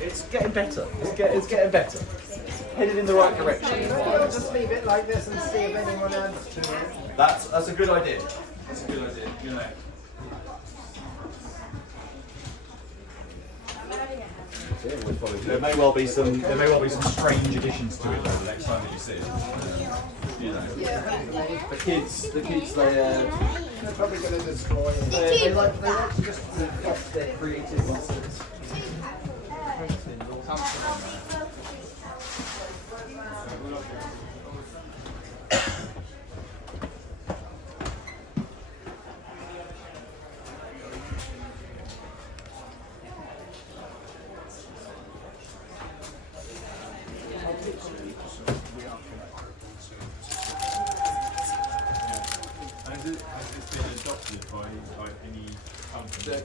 It's getting better. It's getting better. It's headed in the right direction. I'll just leave it like this and see if anyone adds to it. That's a good idea. That's a good idea. You know. There may well be some strange additions to it though, the next time that you see it. You know. The kids They're probably going to destroy it. They like to just reflect their creative muscles.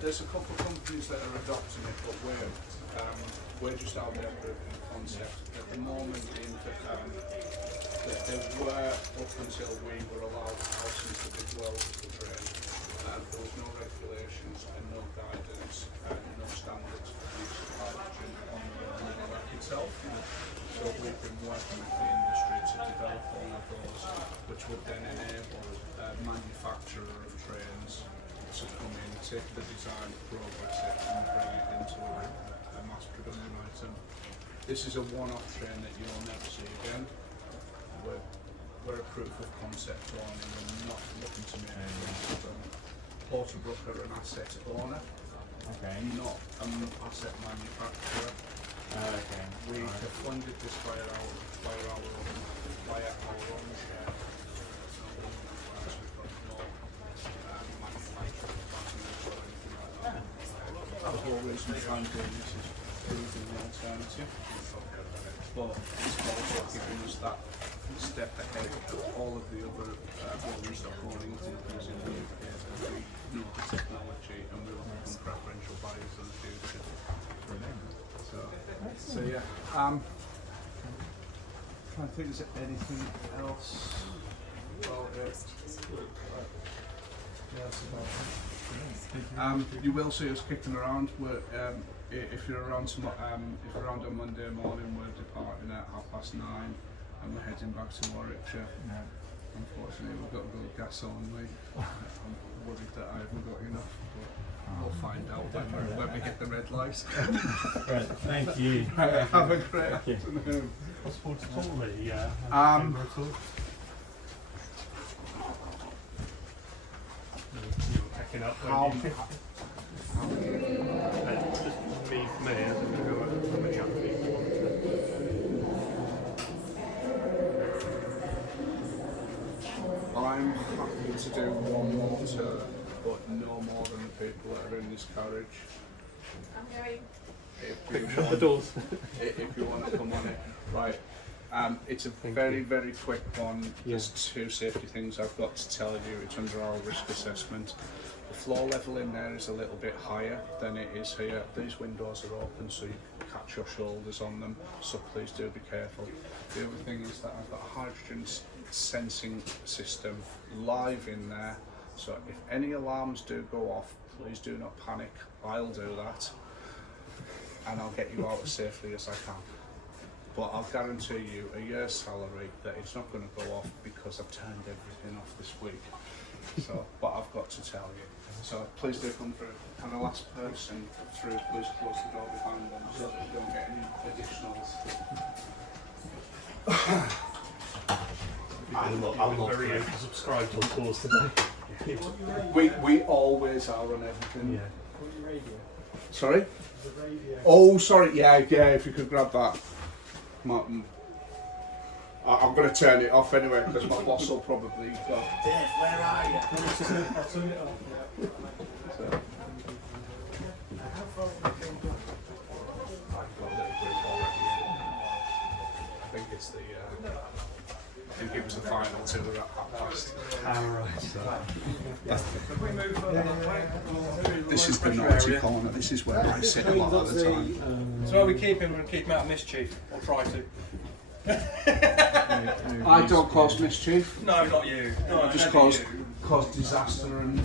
There's a couple of companies that are adopting it, but we're just out there proving the concept. At the moment, there were, up until we were allowed out into the big world of the trade, there was no regulations and no guidance and no standards for the use of hydrogen on the network itself. So we've been working with the industry to develop all of those, which would then enable a manufacturer of trains to come in, take the design, progress it and bring it into a mass production item. This is a one-off train that you'll never see again. We're a proof of concept only, we're not looking to make anything from Porterbrook are an asset owner, not an asset manufacturer. We have funded this via our own share. The whole reason we're trying to do this is proving the alternative, but it's also giving us that step ahead of all of the other rolling stock rolling companies in the UK that we know the technology and we will become preferential buyers in the future. So yeah, trying to think, is there anything else about it? You will see us kicking around. If you're around on Monday morning, we're departing at 9:30 and we're heading back to Warwickshire. Unfortunately, we've got to go gas only. I'm worried that I haven't got enough, but we'll find out when we hit the red light. Right, thank you. Have a great afternoon. Possible to talk really, yeah. Packing up. Just me for me, I don't know how many other people want to. I'm happy to do one more tour, but no more than the people that are in this carriage. If you want to come on it, right. It's a very quick one. There's two safety things I've got to tell you. It's under our risk assessment. The floor level in there is a little bit higher than it is here. These windows are open so you can catch your shoulders on them, so please do be careful. The other thing is that I've got a hydrogen sensing system live in there, so if any alarms do go off, please do not panic. I'll do that and I'll get you out as safely as I can. But I'll guarantee you a year's salary that it's not going to go off because I've turned everything off this week. So, but I've got to tell you. So please do come through. And the last person through, please close the door behind them so that you don't get any additionals. I'm not very subscribed to the course today. We always are on everything. Yeah. Sorry? Oh, sorry. Yeah. If you could grab that. I'm going to turn it off anyway because my boss will probably go, Dave, where are you? I'll turn it off. So. I think it's the. I think it was the final two at 1:30. This is the naughty corner. This is where I sit a lot of the time. So we keep him and keep him out of mischief, or try to. I don't cause mischief. No, not you. No, I just cause disaster and.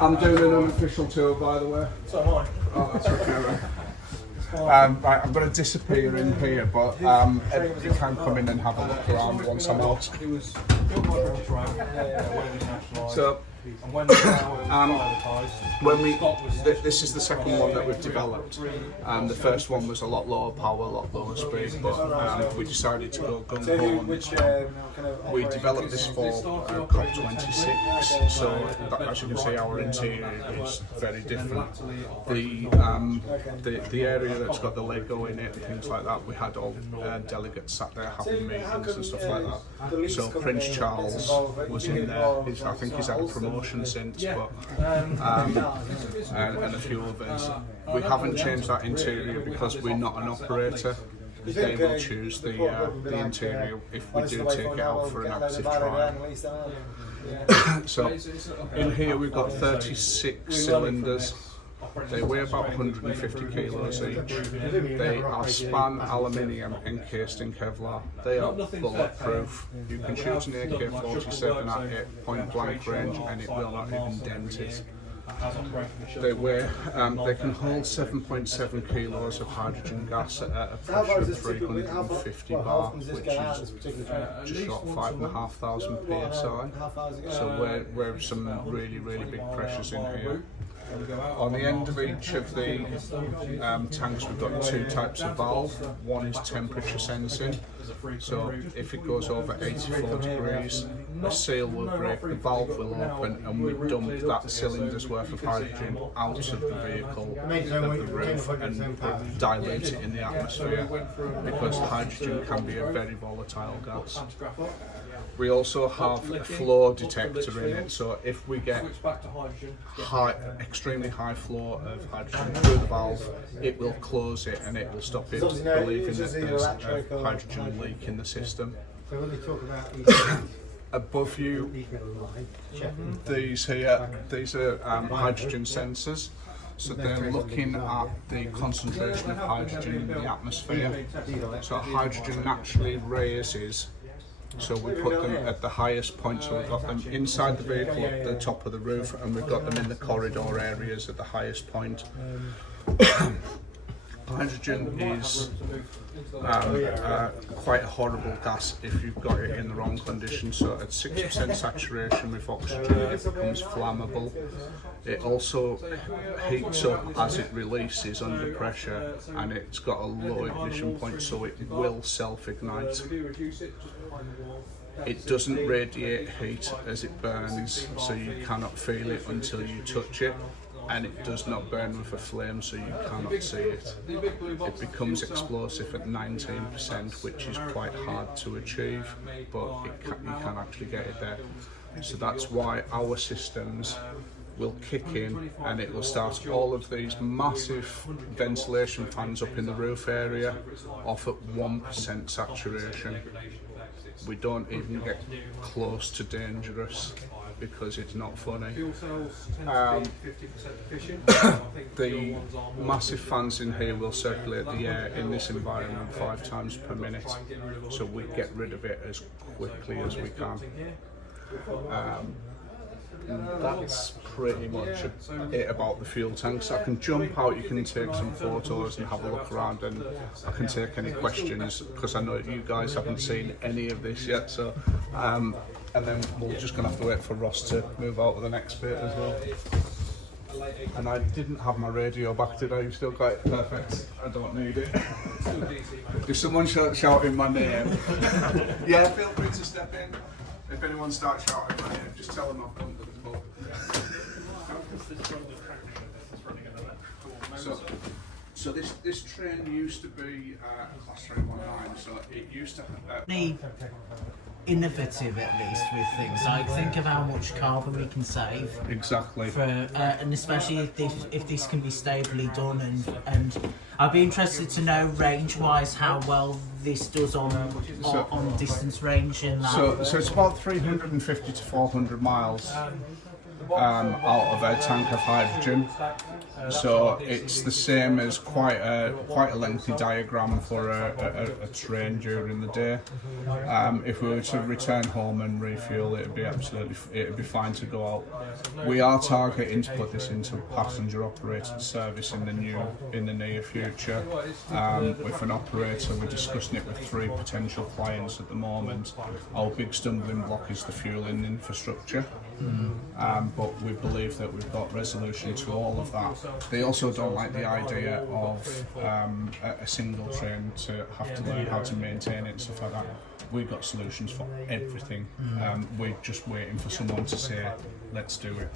I'm doing an unofficial tour, by the way. So am I. Oh, that's okay, right. Right, I'm going to disappear in here, but you can come in and have a look around once I'm out. It was built by British Rail, when it was nationalised. So, And when the railway was privatised, this is the second one that we've developed. The first one was a lot lower power, a lot lower speed, but we decided to go gung ho on this one. We developed this for COP26, so as you can see, our interior is very different. The area that's got the Lego in it and things like that, we had all delegates sat there having meetings and stuff like that. So Prince Charles was in there. I think he's had a promotion since, but and a few others. We haven't changed that interior because we're not an operator. They will choose the interior if we do take it out for an active trial. So in here we've got 36 cylinders. They weigh about 150 kilos each. They are span aluminium encased in Kevlar. They are bulletproof. You can shoot an AK-47 at it, point blank range, and it will not even dent it. They weigh, they can hold 7.7 kilos of hydrogen gas at a pressure of 350 bar, which is just short 5,500 psi. So we're some really big pressures in here. On the end of each of the tanks we've got two types of valve. One is temperature sensing, so if it goes over 84 degrees, a seal will break, the valve will open, and we dump that cylinder's worth of hydrogen out of the vehicle, of the roof, and dilute it in the atmosphere, because hydrogen can be a very volatile gas. We also have a flow detector in it, so if we get extremely high flow of hydrogen through the valve, it will close it and it will stop it believing that there's a hydrogen leak in the system. Above you, these here, these are hydrogen sensors. So they're looking at the concentration of hydrogen in the atmosphere. So hydrogen naturally raises. So we put them at the highest point, so we've got them inside the vehicle at the top of the roof, and we've got them in the corridor areas at the highest point. Hydrogen is quite a horrible gas if you've got it in the wrong condition. So at 6% saturation with oxygen, it becomes flammable. It also heats up as it releases under pressure, and it's got a low ignition point, so it will self-ignite. It doesn't radiate heat as it burns, so you cannot feel it until you touch it. And it does not burn with a flame, so you cannot see it. It becomes explosive at 19%, which is quite hard to achieve, but you can actually get it there. So that's why our systems will kick in, and it will start all of these massive ventilation fans up in the roof area off at 1% saturation. We don't even get close to dangerous, because it's not funny. The massive fans in here will circulate the air in this environment 5 times per minute, so we get rid of it as quickly as we can. That's pretty much it about the fuel tanks. I can jump out, you can take some photos and have a look around, and I can take any questions, because I know you guys haven't seen any of this yet. So and then we're just going to have to wait for Ross to move out to the next bit as well. And I didn't have my radio back today. You've still got it? Perfect. I don't need it. If someone starts shouting my name, yeah, feel free to step in. If anyone starts shouting my name, just tell them I've come to the pub. So this train used to be a class 319, so it used to be innovative, at least, with things. Like, think of how much carbon we can save. Exactly. For and especially if this can be stably done, and I'd be interested to know range-wise how well this does on distance range and that. So it's about 350 to 400 miles. out of a tank of hydrogen. So it's the same as quite a lengthy diagram for a train during the day. If we were to return home and refuel, it'd be fine to go out. We are targeting to put this into passenger operated service in the near future. With an operator, we're discussing it with 3 potential clients at the moment. Our big stumbling block is the fueling infrastructure. But we believe that we've got resolution to all of that. They also don't like the idea of a single train to have to learn how to maintain it and stuff like that. We've got solutions for everything. We're just waiting for someone to say, let's do it.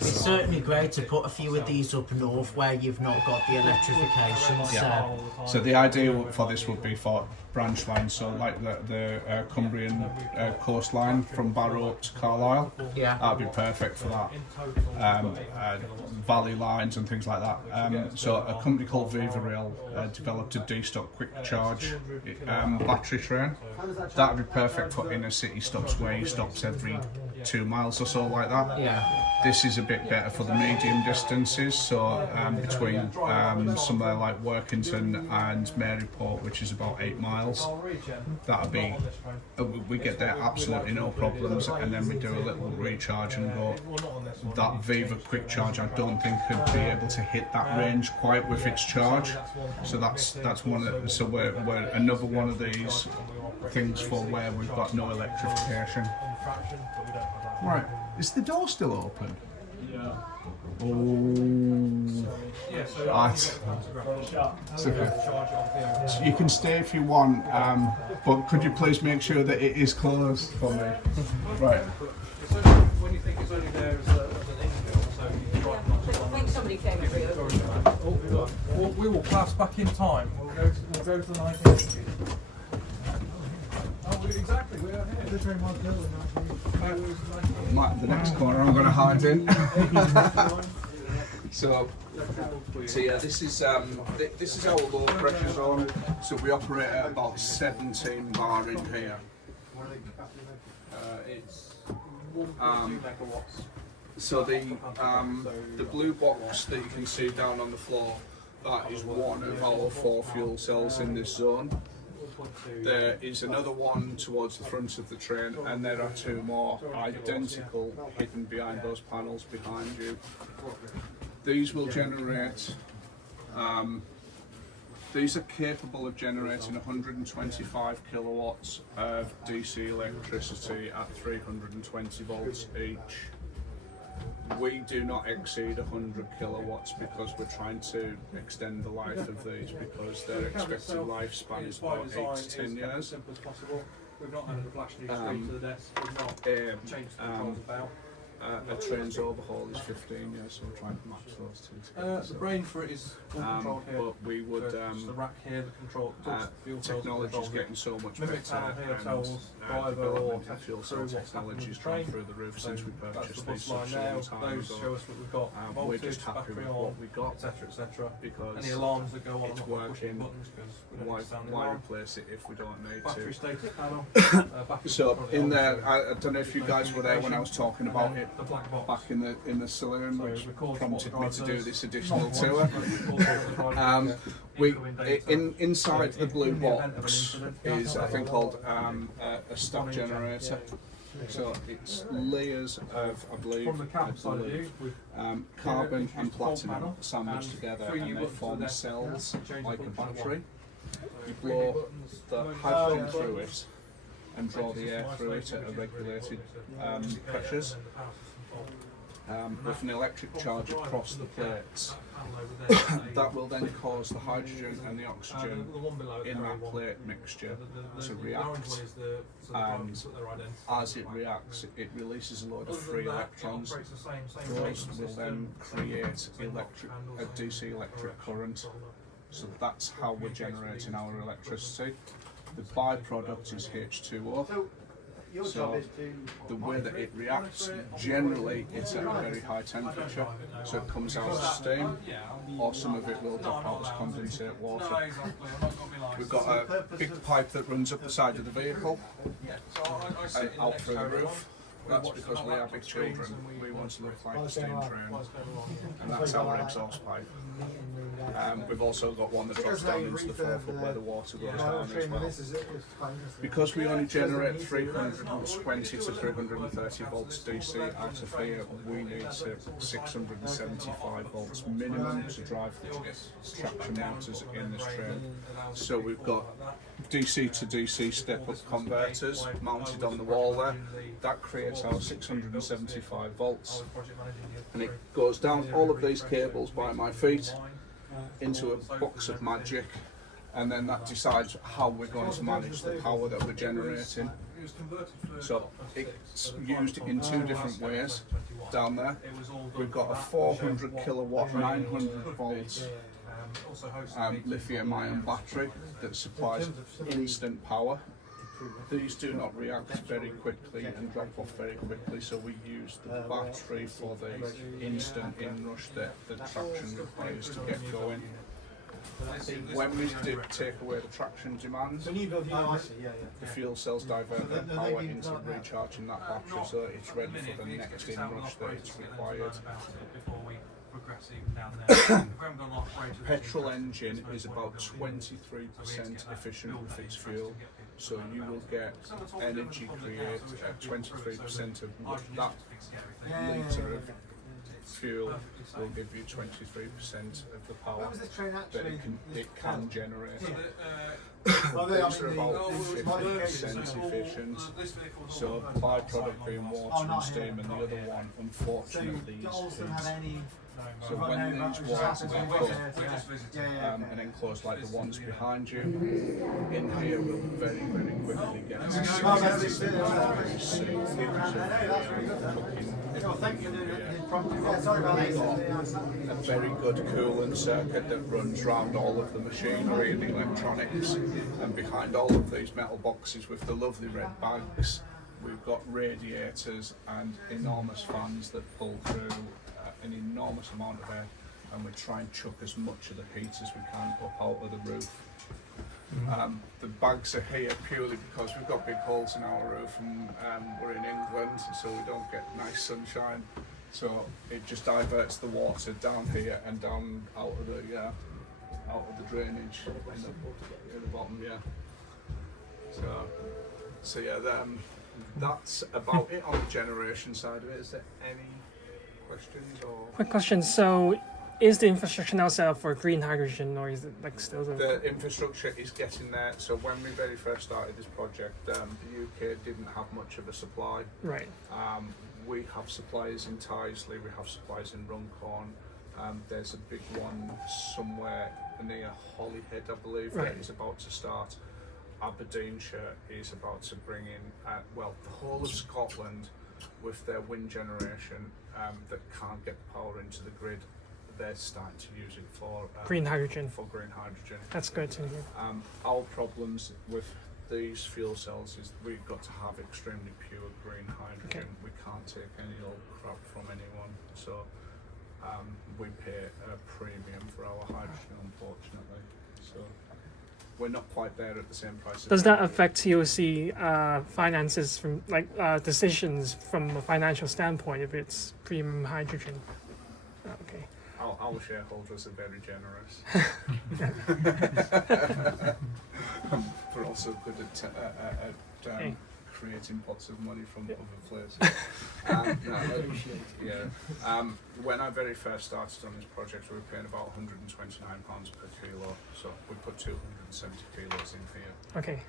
It's certainly great to put a few of these up north where you've not got the electrification. Yeah. So the idea for this would be for branch lines, so like the Cumbrian coastline from Barrow up to Carlisle. Yeah. That'd be perfect for that. Valley lines and things like that. So a company called Viva Rail developed a D-stop quick charge battery train. That'd be perfect for inner city stops where he stops every 2 miles or so like that. Yeah. This is a bit better for the medium distances, so between somewhere like Workington and Maryport, which is about 8 miles, that'll be, we get there absolutely no problems, and then we do a little recharge and go. That Viva quick charge I don't think could be able to hit that range quite with its charge, so that's one of, so we're another one of these things for where we've got no electrification. Right, is the door still open? Yeah. Oh. Right. It's okay. So you can stay if you want, but could you please make sure that it is closed for me? Right. When you think it's only there as an infill, so you try not to. I think somebody came through. We will pass back in time. We'll go to the 1950s. Oh, exactly. We are here. The next corner I'm going to hide in. So yeah, this is our low pressure zone. So we operate at about 17 bar in here. So the blue box that you can see down on the floor, that is one of our 4 fuel cells in this zone. There is another one towards the front of the train, and there are 2 more identical hidden behind those panels behind you. These will generate, these are capable of generating 125 kilowatts of DC electricity at 320 volts each. We do not exceed 100 kilowatts because we're trying to extend the life of these, because their expected lifespan is about 8 to 10 years. We've not had a flash straight to the desk. We've not changed the controls about. A train's overhaul is 15 years, so we're trying to match those two together. The brain for it is all controlled here. But we would, the rack here, the control, fuel cells technology is getting so much Mimic better, panel here and tells driver or development in fuel cell technology has gone through the roof since we purchased these such a long time those ago. show us what we've got. We're Voltage, just happy battery with on, what we got, etc. because Any alarms that go on, it's I'm not working. pushing buttons because we don't understand the Why alarm. replace it if we don't need Battery to? status panel. Battery So control in the there, old- I don't know if you guys were there when I was talking about it the black box. back in the saloon, So it which records prompted what me the to driver do does. this additional Not tour. once, but it records what the driver does. We Incoming data. inside the blue in the event of an box incident, is a thing called a stack generator. So it's layers of, I believe, From the cab side of you, we've carbon and control platinum panel, sandwiched and together, 3 and they buttons to form the cells desk, change like a the function to battery. one. You blow the hydrogen through it and draw the air through it at a regulated pressures. With an electric charge across the plates, that will then cause the hydrogen and the oxygen in that plate mixture to react, and as it reacts, it releases a load of free electrons. Those will then create a DC electric current, so that's how we're generating our electricity. The byproduct is H2O. So the way that it reacts, generally it's at a very high temperature, so it comes out as steam, or some of it will drop out as condensate water. We've got a big pipe that runs up the side of the vehicle, out through the roof, That's because we are big children. We want to look like a steam train, and that's our exhaust pipe. We've also got one that drops down into the 4 foot where the water goes down as well. Because we only generate 320 to 330 volts DC out of here, we need 675 volts minimum to drive the traction motors in this train. So we've got DC to DC step-up converters mounted on the wall there. That creates our 675 volts, and it goes down all of these cables by my feet into a box of magic, and then that decides how we're going to manage the power that we're generating. So it's used in 2 different ways down there. We've got a 400 kilowatt 900 volts lithium ion battery that supplies instant power. These do not react very quickly and drop off very quickly, so we use the battery for the instant inrush that the traction requires to get going. When we do take away the traction demands, the fuel cells divert their power into recharging that battery, so it's ready for the next inrush that it's required. Petrol engine is about 23% efficient with its fuel, so you will get energy created at 23% of that litre of fuel will give you 23% of the power that it can generate. These are about 50% efficient, so the byproduct being water and steam, and the other one, unfortunately, is heat. So when these walls are put and enclosed like the ones behind you, in here will very, very quickly get to 60 degrees C. A very good coolant circuit that runs around all of the machinery and electronics, and behind all of these metal boxes with the lovely red bags, we've got radiators and enormous fans that pull through an enormous amount of air, and we try and chuck as much of the heat as we can up out of the roof. The bags are here purely because we've got big holes in our roof, and we're in England, so we don't get nice sunshine. So it just diverts the water down here and down out of the drainage in the bottom. Yeah. So yeah, that's about it on the generation side of it. Is there any questions or? Quick question. So, is the infrastructure now set up for green hydrogen, or is it like still? The infrastructure is getting there. So when we very first started this project, the UK didn't have much of a supply. Right. We have suppliers in Tyseley. We have suppliers in Runcorn. There's a big one somewhere near Holyhead, I believe, that is about to start. Aberdeenshire is about to bring in, the whole of Scotland with their wind generation that can't get power into the grid. They're starting to use it for green hydrogen. That's good to hear. Our problems with these fuel cells is we've got to have extremely pure green hydrogen. We can't take any old crap from anyone, so we pay a premium for our hydrogen, unfortunately. So we're not quite there at the same price. Does that affect TOC finances from decisions from a financial standpoint if it's premium hydrogen? Okay. Our shareholders are very generous. We're also good at creating pots of money from other places. When I very first started on this project, we were paying about £129 per kilo, so we put 270 kilos in here. Okay.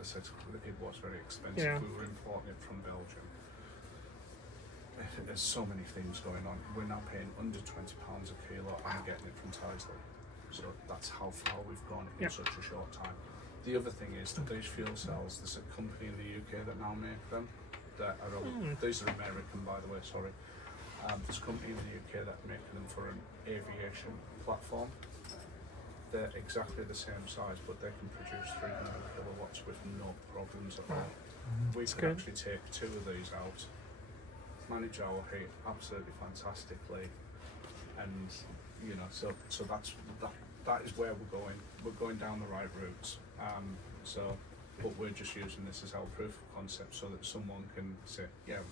I said it was very expensive. Yeah. We were importing it from Belgium. There's so many things going on. We're now paying under £20 a kilo and getting it from Tyseley. So that's how far we've gone in such a short time. The other thing is that these fuel cells, there's a company in the UK that now make them. That are these are American, by the way, sorry. There's a company in the UK that make them for an aviation platform. They're exactly the same size, but they can produce 300 kilowatts with no problems at all. We can actually take 2 of these out, manage our heat absolutely fantastically, and so that is where we're going. We're going down the right routes. But we're just using this as our proof of concept so that someone can say, yeah,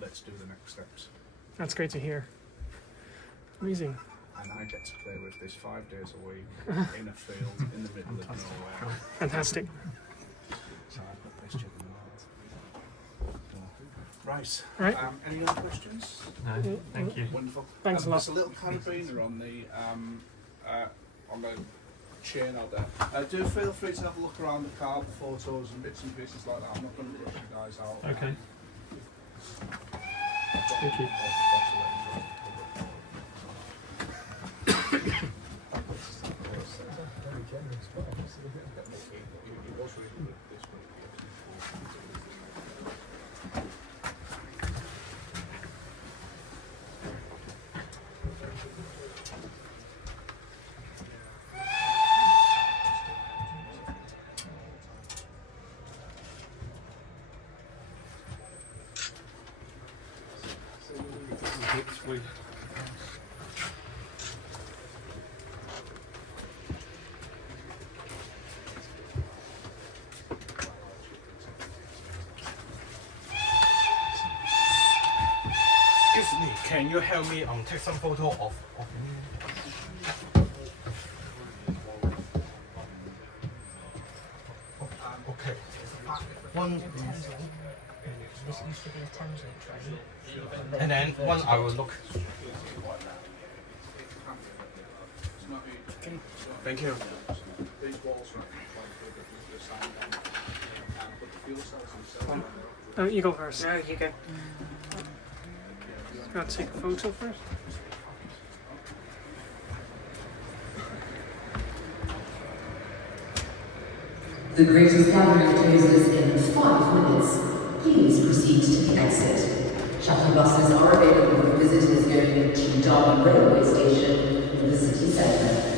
let's do the next steps. That's great to hear. Amazing. And I get to play with this 5 days a week in a field in the middle of nowhere. Fantastic. So I've got the best job in the world. Right. Right. Any other questions? No, thank you. Wonderful. Thanks a lot. There's a little carabiner on the chain out there. Do feel free to have a look around the car, the photos and bits and pieces like that. I'm not going to rush you guys out. Okay. Thank you. Sweet. Excuse me, can you help me take some photo of okay. One This used to be a Thameslink train. and then one I will look. Thank you. Oh, you go first. No, you go. You want to take a photo first? The greatest gathering closes in 5 minutes. Please proceed to the exit. Shuttle buses are available for visitors going to Derby Railway Station in the city centre.